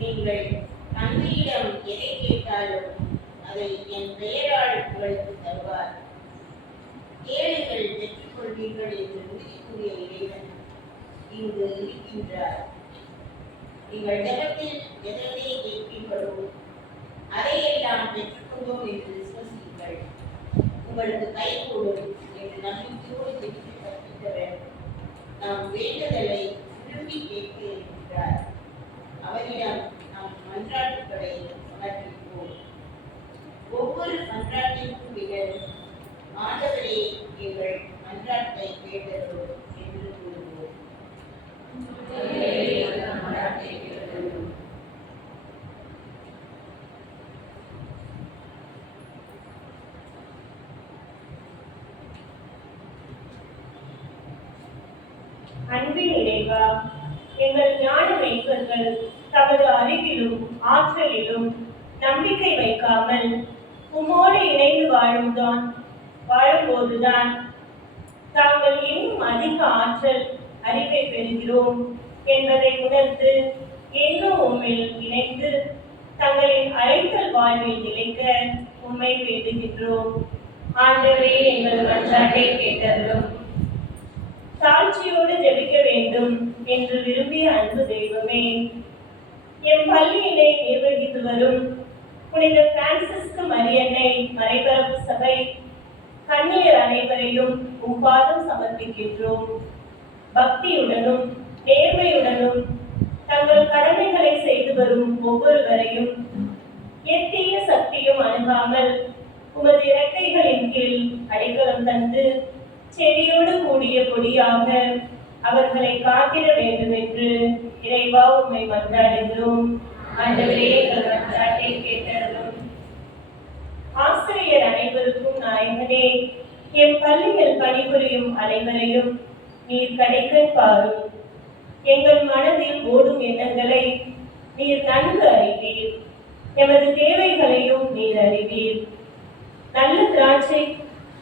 நீங்கள் தந்தையிடம் எதை கேட்டாலும் அதை என் பெயரால் உங்களுக்கு தருவார். கேளுங்கள், பெற்றுக்கொள்வீர்கள் என்று உறுதி கூறிய இறைவன் இங்கு இருக்கின்றார். நீங்கள் ஜெபத்தில் எதை கேட்பீர்களோ அதையெல்லாம் பெற்றுக்கொண்டோம் என்று விசுவசியுங்கள். உங்களுக்கு கைகூடும் என்று நம்பிக்கையோடு ஜெபித்து கற்பித்தவர் நாம் வேண்டுதலை விரும்பி கேட்க இருக்கின்றார். அவரிடம் நாம் மன்றாட்டுகளை சமர்ப்பிப்போம். ஒவ்வொரு மன்றாட்டிற்கும் பின்னர் ஆண்டவரே எங்கள் மன்றாட்டை கேட்டருளும் என்று கூறுவோம். அன்பின் இறைவா, எங்கள் ஞான மெய்ப்பர்கள் தமது அறிவிலும் ஆற்றலிலும் நம்பிக்கை வைக்காமல் உம்மோடு இணைந்து வாழும்போதுதான் தாங்கள் இன்னும் அதிக ஆற்றல் அறிவை பெறுகிறோம் என்பதை உணர்ந்து இன்னும் உம்மில் இணைந்து தங்களின் அழைத்தல் வாழ்வில் நிலைக்க உம்மை வேண்டுகின்றோம். ஆண்டவரே, எங்கள் மன்றாட்டை கேட்டருளும். தாழ்ச்சியோடு ஜெபிக்க வேண்டும் என்று விரும்பிய அன்பு தெய்வமே, எம் பள்ளியினை நிர்வகித்து வரும் புனித பிரான்சிஸ்கு மரியன்னை மறைபரப்பு சபை கன்னியர் அனைவரையும் உம்பாதம் சமர்ப்பிக்கின்றோம். பக்தியுடனும் நேர்மையுடனும் தங்கள் கடமைகளை செய்து வரும் ஒவ்வொருவரையும் எத்தீய சக்தியும் அணுகாமல் உமது இறக்கைகளின் கீழ் அடைக்கலம் தந்து செடியோடு கூடிய கொடியாக அவர்களை காத்திட வேண்டும் என்று இறைவா உம்மை மன்றாடுகிறோம். ஆண்டவரே, எங்கள் மன்றாட்டை கேட்டருளும். ஆசிரியர் அனைவருக்கும் நாயகனே, எம் பள்ளியில் பணிபுரியும் அனைவரையும் நீர் கடைக்கண் பாரும். எங்கள் மனதில் ஓடும் எண்ணங்களை நீர் நன்கு அறிவீர். எமது தேவைகளையும் நீர் அறிவீர். நல்ல திராட்சை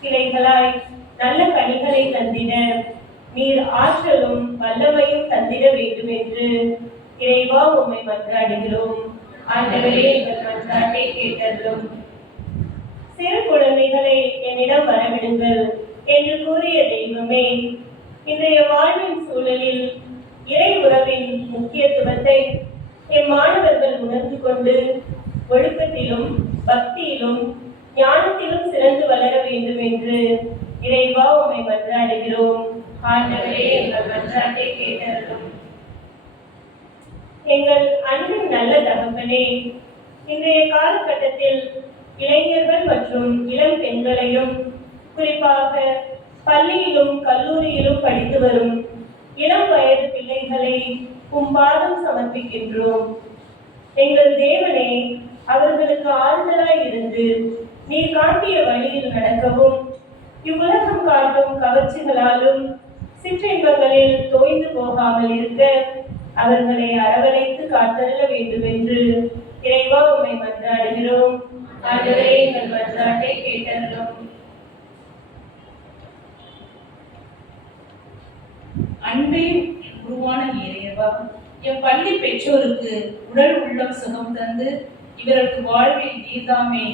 கிளைகளாய் நல்ல கனிகளை தந்திட நீர் ஆற்றலும் வல்லமையும் தந்திட வேண்டும் என்று இறைவா உம்மை மன்றாடுகிறோம். ஆண்டவரே, எங்கள் மன்றாட்டை கேட்டருளும். சிறு குழந்தைகளை என்னிடம் வரவிடுங்கள் என்று கூறிய தெய்வமே, இன்றைய வாழ்வின் சூழலில் இறை உறவின் முக்கியத்துவத்தை எம் மாணவர்கள் உணர்ந்து கொண்டு ஒழுக்கத்திலும் பக்தியிலும் ஞானத்திலும் சிறந்து வளர வேண்டும் என்று இறைவா உம்மை மன்றாடுகிறோம். ஆண்டவரே, எங்கள் மன்றாட்டை கேட்டருளும். எங்கள் அன்பின் நல்ல தகப்பனே, இன்றைய காலகட்டத்தில் இளைஞர்கள் மற்றும் இளம் பெண்களையும் குறிப்பாக பள்ளியிலும் கல்லூரியிலும் படித்து வரும் இளம் வயது பிள்ளைகளை உம்பாதம் சமர்ப்பிக்கின்றோம். எங்கள் தேவனே, அவர்களுக்கு ஆறுதலாய் இருந்து நீர் காட்டிய வழியில் நடக்கவும் இவ்வுலகம் காட்டும் கவர்ச்சிகளாலும் சிற்றின்பங்களில் தோய்ந்து போகாமல் இருக்க அவர்களை அரவணைத்து காத்தருள வேண்டும் என்று இறைவா உம்மை மன்றாடுகிறோம். ஆண்டவரே, எங்கள் மன்றாட்டை கேட்டருளும். அன்பே உருவான இறைவா, என் பள்ளி பெற்றோருக்கு உடல் உள்ளம் சுகம் தந்து இவருக்கு வாழ்வில் நீர்தாமே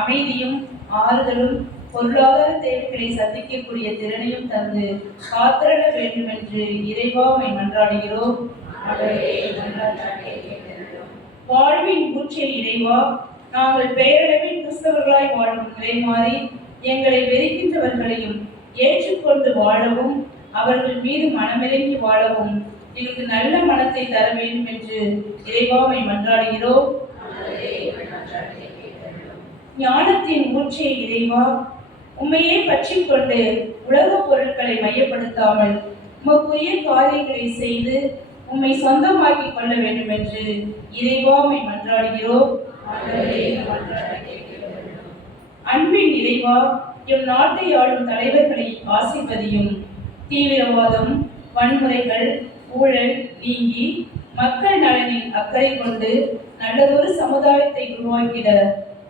அமைதியும் ஆறுதலும் பொருளாதார தேவைகளை சந்திக்கக்கூடிய திறனையும் தந்து காத்திரட வேண்டும் என்று இறைவா உம்மை மன்றாடுகிறோம். வாழ்வின் ஊற்றிய இறைவா, நாங்கள் பெயரளவில் கிறிஸ்தவர்களாய் வாழும் நிலை மாறி எங்களை வெறுக்கின்றவர்களையும் ஏற்றுக்கொண்டு வாழவும் அவர்கள் மீது மனமிறங்கி வாழவும் எங்களுக்கு நல்ல மனத்தை தர வேண்டும் என்று இறைவா உம்மை மன்றாடுகிறோம். ஞானத்தின் ஊற்றிய இறைவா, உம்மையே பற்றி கொண்டு உலக பொருட்களை மையப்படுத்தாமல் உமக்குரிய காரியங்களை செய்து உம்மை சொந்தமாக்கிக் கொள்ள வேண்டும் என்று இறைவா உம்மை மன்றாடுகிறோம். அன்பின் இறைவா, எம் நாட்டை ஆளும் தலைவர்களை ஆசீர்வதியும். தீவிரவாதம், வன்முறைகள், ஊழல் நீங்கி மக்கள் நலனில் அக்கறை கொண்டு நல்லதொரு சமுதாயத்தை உருவாக்கிட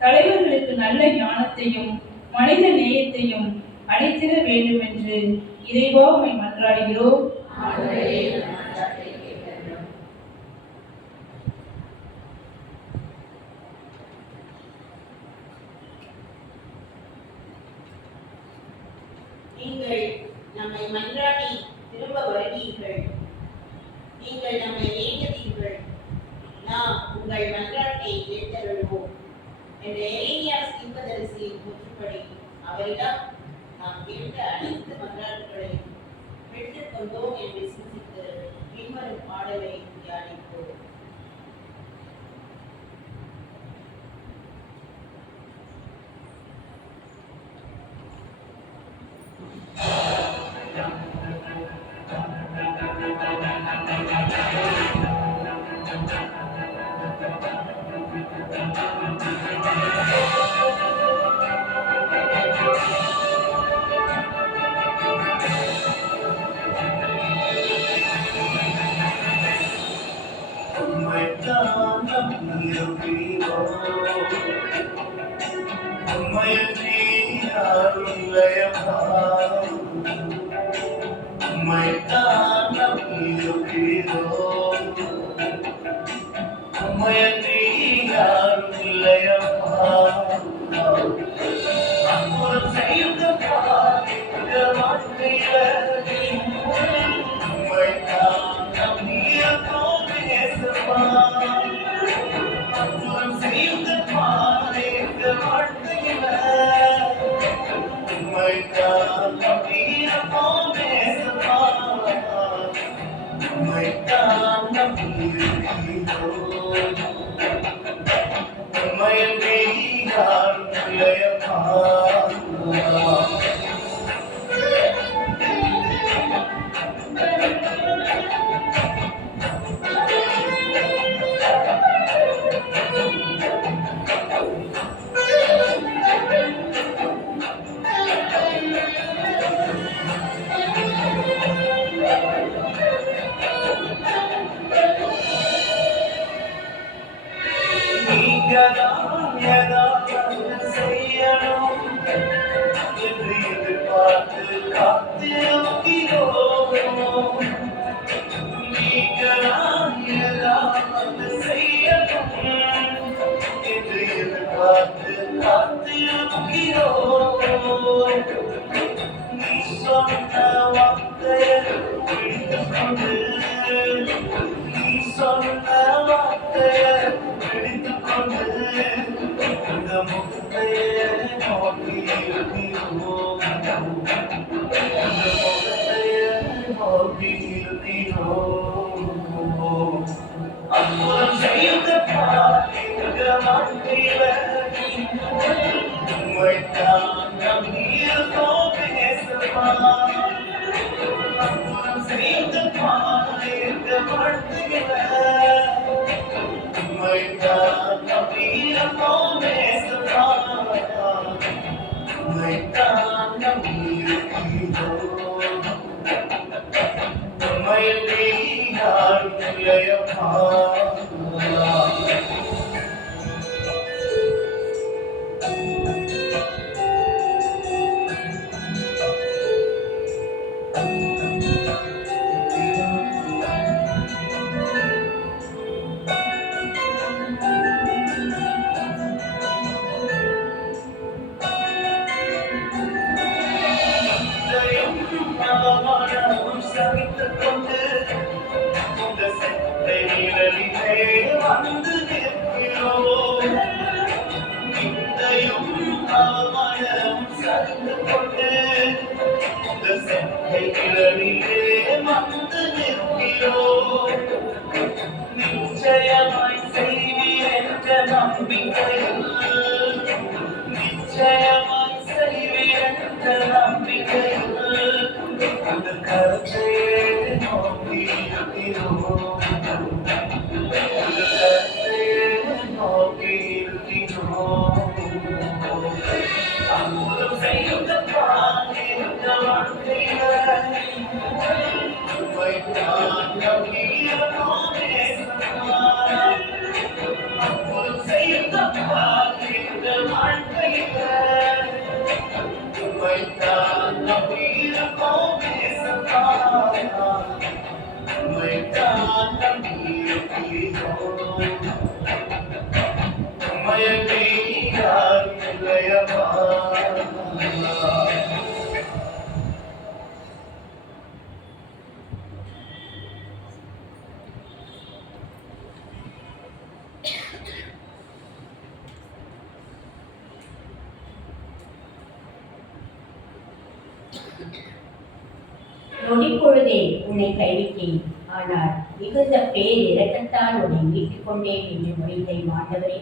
தலைவர்களுக்கு நல்ல ஞானத்தையும் மனித நேயத்தையும் அளித்திட வேண்டும் என்று இறைவா உம்மை மன்றாடுகிறோம். நீங்கள் நம்மை மன்றாடி திரும்ப வருவீர்கள். நீங்கள் நம்மை வேண்டுவீர்கள், நாம் உங்கள் மன்றாட்டை ஏற்றருள்வோம் என்ற எரேமியா தீர்க்கதரிசியின் கூற்றுப்படி அவரிடம் நாம் கேட்ட அனைத்து மன்றாட்டுகளையும் பெற்றுக் கொண்டோம் என்று சிந்தித்து பின்வரும் பாடலை தியானிப்போம். நொடிப்பொழுதே உன்னை கைவிட்டேன், ஆனால் மிகுந்த பேர் இரக்கத்தால் உன்னை மீட்டுக் கொண்டேன் என்று மொழிந்த ஆண்டவரே,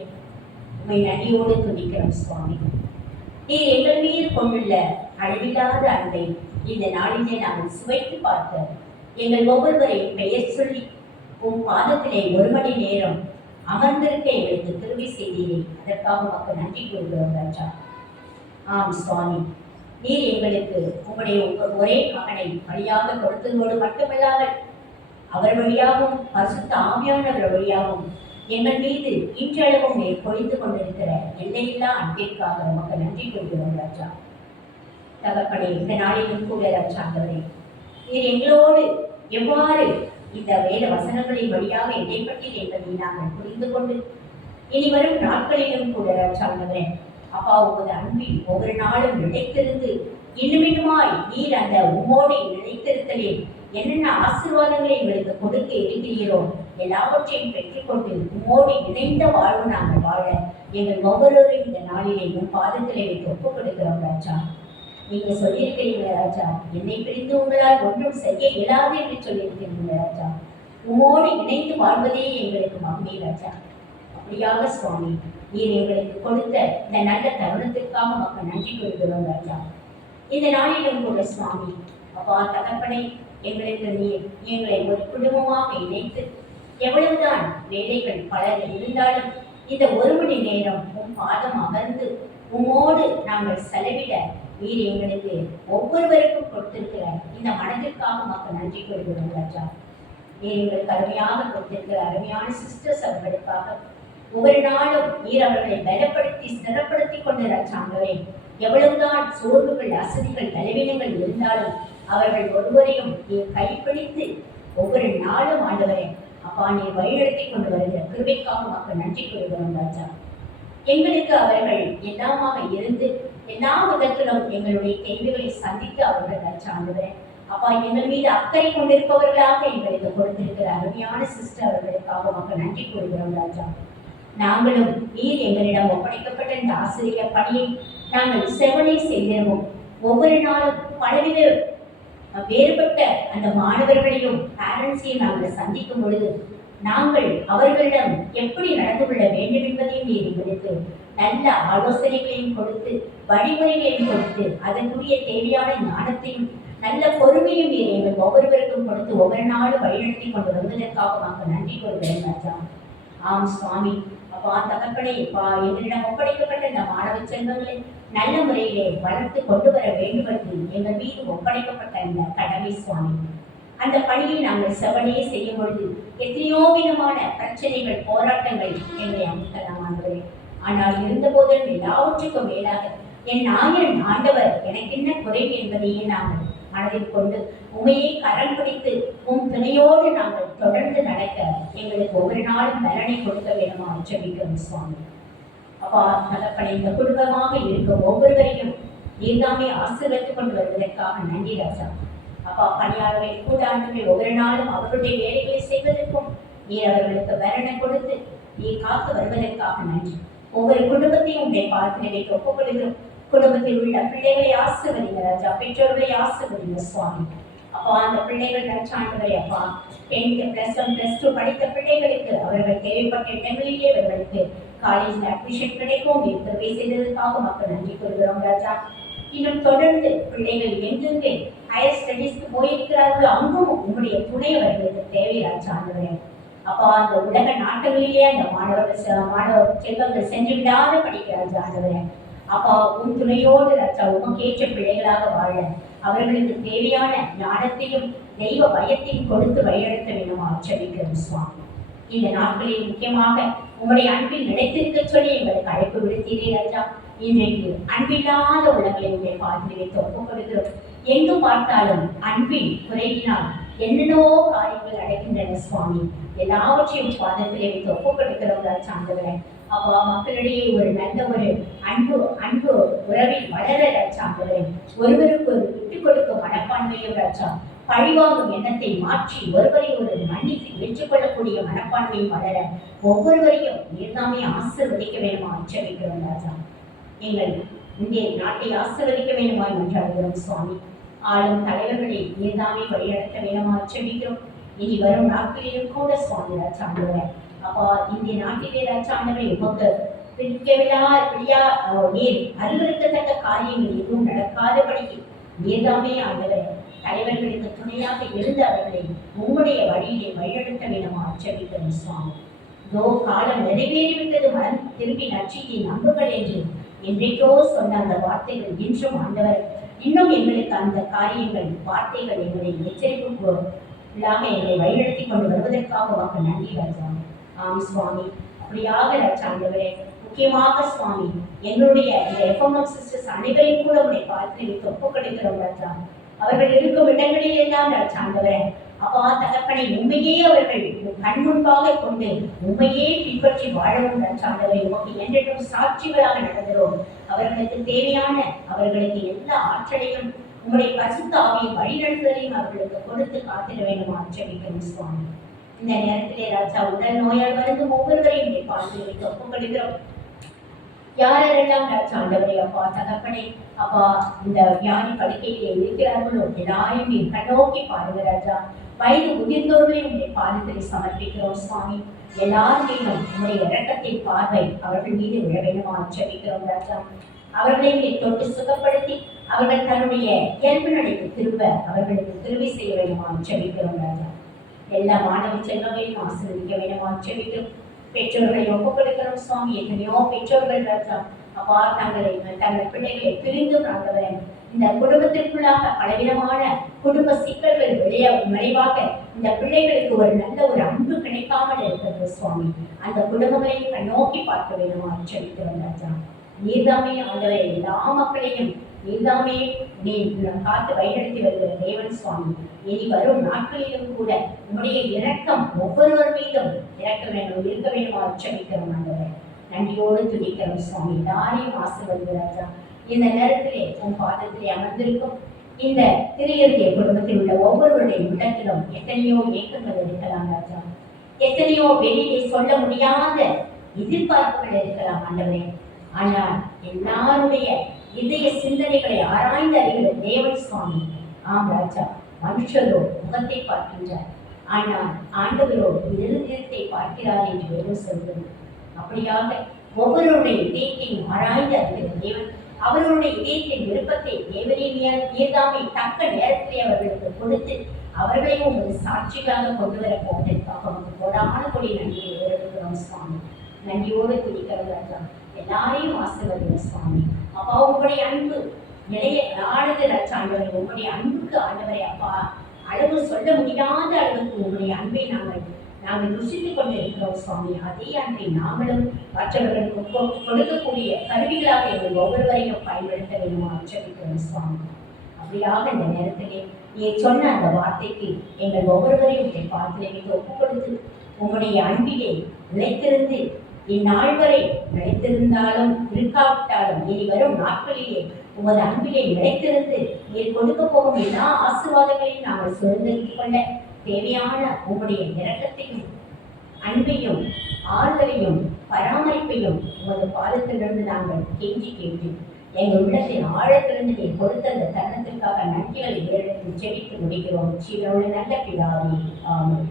உம்மை நன்றியோடு துதிக்கிறோம் சுவாமி. நீர் எங்கள் மீது கொண்டுள்ள அளவில்லாத அன்பை இந்த நாளிலே நாங்கள் சுவைத்து பார்க்க எங்கள் ஒவ்வொருவரையும் பெயர் சொல்லி உன் பாதத்திலே 1 மணி நேரம் அமர்ந்திருக்க எங்களுக்கு திரும்பி செய்தீரே, அதற்காக உமக்கு நன்றி கூறுகிறோம் ராஜா. ஆம் சுவாமி, நீர் எங்களுக்கு உங்களுடைய ஒரே மகனை வழியாக கொடுத்ததோடு மட்டுமல்லாமல் அவர் வழியாகவும் பரிசுத்த ஆவியானவர் வழியாகவும் எங்கள் மீது இன்றளவும் நீர் பொழிந்து கொண்டிருக்கிற எல்லையில்லா அன்பிற்காக நமக்கு நன்றி கூறுகிறோம் ராஜா. தகப்பனே, இந்த நாளிலும் கூட ராஜாங்களே, நீர் எங்களோடு எவ்வாறு இந்த வேத வசனங்களின் வழியாக என்னை பற்றி என்பதை நாங்கள் புரிந்து கொண்டு இனி வரும் நாட்களிலும் கூட ராஜாங்களே, அப்பா உமது அன்பில் ஒவ்வொரு நாளும் நிலைத்திருந்து இன்னுமின்னுமாய் நீர் அந்த உம்மோடு நிலைத்திருத்தலே என்னென்ன ஆசீர்வாதங்களை எங்களுக்கு கொடுக்க இருக்கிறீரோ எல்லாவற்றையும் பெற்றுக்கொண்டு உம்மோடு இணைந்த வாழ்வு நாங்கள் வாழ எங்கள் ஒவ்வொருவரும் இந்த நாளிலே உன் பாதத்திலே வைத்து ஒப்புக் கொடுக்கிறோம் ராஜா. நீங்க சொல்லியிருக்கிறீங்க ராஜா, என்னை பிரிந்து உங்களால் ஒன்றும் செய்ய இயலாது என்று சொல்லியிருக்கிறீங்க ராஜா. உம்மோடு இணைந்து வாழ்வதே எங்களுக்கு மகிமை ராஜா. அப்படியாக சுவாமி, நீர் எங்களுக்கு கொடுத்த இந்த நல்ல தருணத்திற்காக மக்கள் நன்றி கொள்கிறோம் ராஜா. இந்த நாளிலும் கூட சுவாமி, அப்பா தகப்பனை, எங்களுக்கு நீர் எங்களை ஒரு குடும்பமாக இணைத்து எவ்வளவுதான் வேலைகள் பலர் இருந்தாலும் இந்த 1 மணி நேரம் உன் பாதம் அமர்ந்து உம்மோடு நாங்கள் செலவிட நீர் எங்களுக்கு ஒவ்வொருவருக்கும் கொடுத்திருக்கிற இந்த மனதிற்காக மக்கள் நன்றி கொள்கிறோம் ராஜா. நீர் எங்களுக்கு அருமையாக கொடுத்திருக்கிற அருமையான சிஸ்டர்ஸ் அவர்களுக்காக ஒவ்வொரு நாளும் நீர் அவர்களை பலப்படுத்தி ஸ்திரப்படுத்தி கொண்டு ராஜாங்களே, எவ்வளவுதான் சோர்வுகள், அசதிகள், பலவீனங்கள் இருந்தாலும் அவர்கள் ஒருவரையும் நீர் கைப்பிடித்து ஒவ்வொரு நாளும் ஆண்டவரே அப்பா நீர் வழிநடத்தி கொண்டு வருகிற கிருபைக்காக மக்கள் நன்றி கொள்கிறோம் ராஜா. எங்களுக்கு அவர்கள் எல்லாமாக இருந்து எல்லா விதத்திலும் எங்களுடைய கேள்விகளை சந்தித்து அவர்கள் ராஜா ஆண்டவரே அப்பா எங்கள் மீது அக்கறை கொண்டிருப்பவர்களாக எங்களுக்கு கொடுத்திருக்கிற அருமையான சிஸ்டர் அவர்களுக்காக மக்கள் நன்றி கொள்கிறோம் ராஜா. நாங்களும் நீர் எங்களிடம் ஒப்படைக்கப்பட்ட இந்த ஆசிரியர் பணியை நாங்கள் செவனை செய்திருவோம். ஒவ்வொரு நாளும் பலவித வேறுபட்ட அந்த மாணவர்களையும் பேரண்ட்ஸையும் நாங்கள் சந்திக்கும் பொழுது நாங்கள் அவர்களிடம் எப்படி நடந்து கொள்ள வேண்டும் என்பதையும் நீர் எங்களுக்கு நல்ல ஆலோசனைகளையும் கொடுத்து வழிமுறைகளையும் கொடுத்து அதற்குரிய தேவையான ஞானத்தையும் நல்ல பொறுமையும் நீர் எங்கள் ஒவ்வொருவருக்கும் கொடுத்து ஒவ்வொரு நாளும் வழிநடத்தி கொண்டு வருவதற்காக நாங்கள் நன்றி கொள்கிறேன் ராஜா. ஆம் சுவாமி, அப்பா தகப்பனே, எங்களிடம் ஒப்படைக்கப்பட்ட இந்த மாணவ செல்வங்களை நல்ல முறையிலே வளர்த்து கொண்டு வர வேண்டும் என்று எங்கள் மீது ஒப்படைக்கப்பட்ட இந்த கடமை சுவாமி. அந்த பணியை நாங்கள் செவனையே செய்யும் பொழுது எத்தனையோ விதமான பிரச்சனைகள், போராட்டங்கள் எங்களை அமைக்கலாம் ஆண்டவரே. ஆனால் இருந்த போதிலும் எல்லாவற்றுக்கும் மேலாக என் நாயன் ஆண்டவர் எனக்கு என்ன குறைவு என்பதையே நாங்கள் மனதில் கொண்டு உமையை கரம் பிடித்து உன் துணையோடு நாங்கள் தொடர்ந்து நடக்க எங்களுக்கு ஒவ்வொரு நாளும் பலனை கொடுக்க வேண்டுமா ஜெபிக்கிறோம் சுவாமி. அப்பா தகப்பனை, இந்த குடும்பமாக இருக்க ஒவ்வொருவரையும் நீர்தாமே ஆசீர்வதித்துக் கொண்டு வருவதற்காக நன்றி ராஜா. அப்பா பணியாளர்கள் கூட்டாண்டுகள் ஒவ்வொரு நாளும் அவர்களுடைய வேலைகளை செய்வதற்கும் நீர் அவர்களுக்கு பலனை கொடுத்து நீர் காத்து வருவதற்காக நன்றி. ஒவ்வொரு குடும்பத்தையும் உடைய பார்த்து ஒப்புக்கொள்கிறோம். குடும்பத்தில் உள்ள பிள்ளைகளை ஆசீர்வதிங்க ராஜா, பெற்றோர்களை ஆசீர்வதிங்க சுவாமி. அப்பா அந்த பிள்ளைகள் நச்சாண்டவரை அப்பா 10th +1 +2 படித்த பிள்ளைகளுக்கு அவர்கள் தேவைப்பட்ட இடங்களிலே அவர்களுக்கு காலேஜில் அட்மிஷன் கிடைக்கும் நீர் செய்ததற்காக மக்கள் நன்றி கொள்கிறோம் ராஜா. இன்னும் தொடர்ந்து பிள்ளைகள் எங்கெங்கே ஹையர் ஸ்டடீஸ்க்கு போயிருக்கிறார்களோ அங்கும் உங்களுடைய துணை அவர்களுக்கு தேவை ராஜா ஆண்டவரே. அப்போ அந்த உலக நாட்டுகளிலேயே அந்த மாணவ செல்வங்கள் சென்று விடாத படிக்கிறார்கள் ஆண்டவரே. அப்பா உன் துணையோடு ராஜா உமக்கேற்ற பிள்ளைகளாக வாழ அவர்களுக்கு தேவையான ஞானத்தையும் தெய்வ பயத்தையும் கொடுத்து வழிநடத்த வேண்டுமா ஆச்சரிக்கிறோம் சுவாமி. இந்த நாட்களில் முக்கியமாக உங்களுடைய அன்பில் நிலைத்திருக்க சொல்லி எங்களுக்கு அழைப்பு விடுத்தீரே ராஜா. இன்றைக்கு அன்பில்லாத உள்ளங்களை உங்களை பார்த்து வைத்து ஒப்புக்கொடுக்கிறோம். எங்கு பார்த்தாலும் அன்பின் குறைவினால் என்னென்னோ காரியங்கள் நடக்கின்றன சுவாமி. எல்லாவற்றையும் பாதத்திலே வைத்து ஒப்புக்கொடுக்கிறோம் ராஜா ஆண்டவரே. அப்போ மக்களிடையே ஒரு நல்ல ஒரு அன்பு உறவில் வளர ராஜா ஆண்டவரே. ஒருவருக்கு ஒரு விட்டுக் கொடுக்கும் மனப்பான்மையும் ராஜா, பழிவாங்கும் எண்ணத்தை மாற்றி ஒருவரை ஒரு மன்னித்து ஏற்றுக்கொள்ளக்கூடிய மனப்பான்மையும் வளர ஒவ்வொருவரையும் நீர்தாமே ஆசீர்வதிக்க வேண்டுமா ஆச்சரிக்கிறோம் ராஜா. எங்கள் இந்திய நாட்டை ஆசீர்வதிக்க வேண்டுமா என்றாடுகிறோம் சுவாமி. ஆளும் தலைவர்களை நீர்தாமே வழிநடத்த வேண்டுமா ஆச்சரிக்கிறோம். இனி வரும் நாட்களிலும் கூட சுவாமி ராஜா ஆண்டவரே. அப்பா இந்திய நாட்டிலே ராஜா ஆண்டவரே உமக்கு நீர் அறிவுறுத்தத்தக்க காரியங்கள் எதுவும் நடக்காதபடிக்கு நீர்தாமே ஆண்டவரே தலைவர்களுக்கு துணையாக இருந்து அவர்களை உங்களுடைய வழியிலே வழிநடத்த வேண்டுமா ஆச்சரிக்கிறோம் சுவாமி. இதோ காலம் நிறைவேறிவிட்டது, மனம் திரும்பி நற்செய்தியை நம்புங்கள் என்று என்றைக்கோ சொன்ன அந்த வார்த்தைகள் இன்றும் ஆண்டவர் இன்னும் எங்களுக்கு அந்த காரியங்கள் வார்த்தைகள் எங்களை எச்சரிப்பு இல்லாம எங்களை வழிநடத்தி கொண்டு வருவதற்காக வாக்கு நன்றி ராஜா. ஆம் சுவாமி. அப்படியாக ராஜா ஆண்டவரே முக்கியமாக சுவாமி எங்களுடைய இந்த எஃப்எம்எம் சிஸ்டர்ஸ் அனைவரையும் கூட உங்களை பார்த்து வைத்து ஒப்புக்கொடுக்கிறோம் ராஜா. அவர்கள் இருக்கும் இடங்களில் எல்லாம் ராஜா ஆண்டவரே அப்பா தகப்பனை உண்மையே அவர்கள் கண் முன்பாக கொண்டு உண்மையே பின்பற்றி வாழவும் ராஜா ஆண்டவரை உமக்கு என்றென்றும் சாட்சிகளாக நடக்கிறோம். அவர்களுக்கு தேவையான அவர்களுக்கு எல்லா ஆற்றலையும் உங்களுடைய பரிசுத்த ஆவியின் வழிநடத்துதலையும் அவர்களுக்கு கொடுத்து காத்திட வேண்டும் ஆச்சரிக்கிறோம் சுவாமி. இந்த நேரத்திலே ராஜா உடல் நோயால் வந்து ஒவ்வொருவரையும் உங்களை பார்த்து வைத்து ஒப்புக்கொடுக்கிறோம். யாரெல்லாம் ராஜா ஆண்டவரே அப்பா தகப்பனே அப்பா இந்த வியாதி படுக்கையிலே இருக்கிறார்களோ எல்லாரையும் நீ கண்ணோக்கி பாருங்க ராஜா. வயது முதிர்ந்தோர்களையும் உங்களுடைய பாதத்தை சமர்ப்பிக்கிறோம் சுவாமி. எல்லாருடையும் உங்களுடைய இரக்கத்தின் பார்வை அவர்கள் மீது விழ வேண்டுமா ஆச்சரிக்கிறோம் ராஜா. அவர்களை நீ தொட்டு சுகப்படுத்தி அவர்கள் தன்னுடைய இயல்பு நிலைக்கு திரும்ப அவர்களுக்கு திரும்பி செய்ய வேண்டுமா ஆச்சரிக்கிறோம் ராஜா. எல்லா மாணவ செல்வங்களையும் ஆசீர்வதிக்க வேண்டுமா ஆச்சரிக்கிறோம். பெற்றோர்களை ஒப்புக்கொடுக்கிறோம் சுவாமி. எத்தனையோ பெற்றோர்கள் ராஜா அப்பா தங்கள் பிள்ளைகளை பிரிந்து ஆண்டவரே இந்த குடும்பத்திற்குள்ளாக பலவிதமான குடும்ப சிக்கல்கள் விளைவாக இந்த பிள்ளைகளுக்கு ஒரு நல்ல ஒரு அன்பு கிடைக்காமல் இருக்கிறது சுவாமி. அந்த குடும்பங்களை நோக்கி பார்க்க வேண்டுமா ஆச்சரிக்கிறோம் ராஜா. நீர்தாமே ஆண்டவரே எல்லா மக்களையும் நீர்தாமே நீ காத்து வழிநடத்தி வருகிற தேவன் சுவாமி. இனி வரும் நாட்களிலும் கூட உன்னுடைய இரக்கம் ஒவ்வொருவர் மீதும் இருக்க வேண்டுமா ஆச்சரிக்கிறோம் ஆண்டவரே. நன்றியோடு துதிக்கிறோம் சுவாமி. எல்லாரையும் ஆசீர்வதிராஜா. இந்த நேரத்திலே உன் பாதத்திலே அமர்ந்திருக்கும் இந்த திரையருடைய குடும்பத்தில் உள்ள ஒவ்வொருவருடைய உள்ளத்திலும் எத்தனையோ ஏக்கங்கள் இருக்கலாம் ராஜா. எத்தனையோ வெளியே சொல்ல முடியாத எதிர்பார்ப்புகள் இருக்கலாம் ஆண்டவரே. ஆனால் எல்லாருடைய இதய சிந்தனைகளை ஆராய்ந்து அறிகிற தேவன் சுவாமி. ஆம் ராஜா. மனுஷரோ முகத்தை பார்க்கின்றார், ஆனால் ஆண்டவரோ இருதயத்தை பார்க்கிறார் என்று வேறு சொல்வது. அப்படியாக ஒவ்வொருடைய இதயத்தையும் ஆராய்ந்து அறிகிற தேவன் அவர்களுடைய இதயத்தின் விருப்பத்தை தேவனே நீர்தாமே தக்க நேரத்திலே அவர்களுக்கு கொடுத்து அவர்களையும் ஒரு சாட்சிகளாக கொண்டு வர போவதற்காக நமக்கு கோடான கொடி நன்றியை உயர்த்துகிறோம் சுவாமி. நன்றியோடு துதிக்கிறோம் ராஜா. எல்லாரையும் ஆசீர்வதிங்க சுவாமி. அப்பா உங்களுடைய அன்பு நிறைய நாடுது ராஜா ஆண்டவரை. உங்களுடைய அன்புக்கு ஆண்டவரை அப்பா அளவு சொல்ல முடியாத அளவுக்கு உங்களுடைய அன்பை நாங்கள் ருசித்துக் கொண்டு இருக்கிறோம் சுவாமி. அதே அன்பை நாங்களும் மற்றவர்களுக்கு கொடுக்கக்கூடிய கருவிகளாக எங்கள் ஒவ்வொருவரையும் பயன்படுத்த வேண்டுமா ஆச்சரிக்கிறோம் சுவாமி. அப்படியாக இந்த நேரத்திலே நீ சொன்ன அந்த வார்த்தைக்கு எங்கள் ஒவ்வொருவரையும் பார்த்து வைத்து ஒப்புக் கொடுத்து உங்களுடைய அன்பிலே நிலைத்திருந்து இந்நாள் வரை நிலைத்திருந்தாலும் இருக்காவிட்டாலும் இனி வரும் நாட்களிலே உமது அன்பிலே நிலைத்திருந்து நீர் கொடுக்க போகும் எல்லா ஆசீர்வாதங்களையும் நாங்கள் சுதந்திரித்துக் கொள்ள தேவையான உங்களுடைய இரக்கத்தையும் அன்பையும் ஆறுதலையும் பராமரிப்பையும் உமது பாதத்திலிருந்து நாங்கள் கெஞ்சி கேட்டு எங்கள் உள்ளத்தின் ஆழத்திலிருந்து நீர் கொடுத்த அந்த தருணத்திற்காக நன்றிகளை ஏறெடுத்து செவித்து முடிக்கிறோம். ஜீவனுள்ள நல்ல பிதாவே, ஆமென்.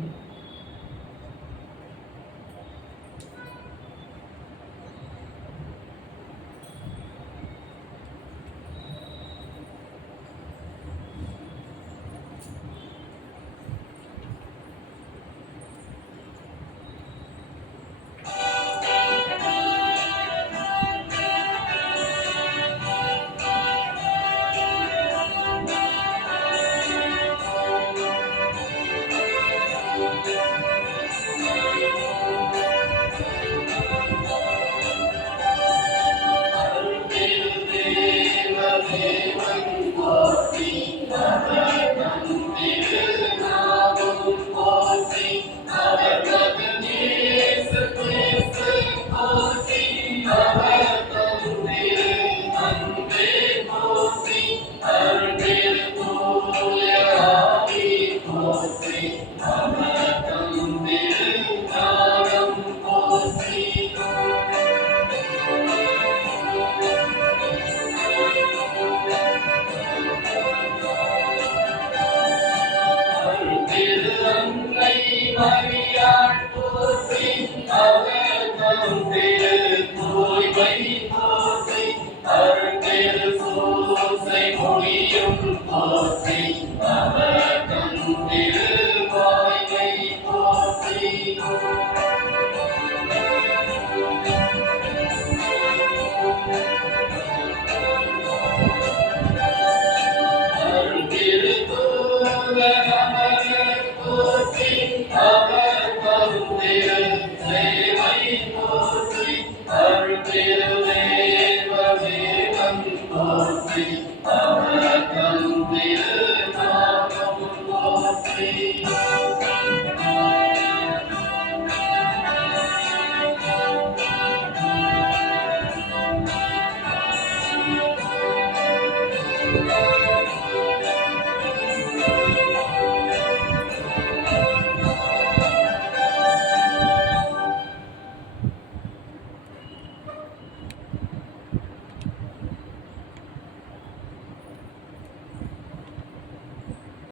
நமக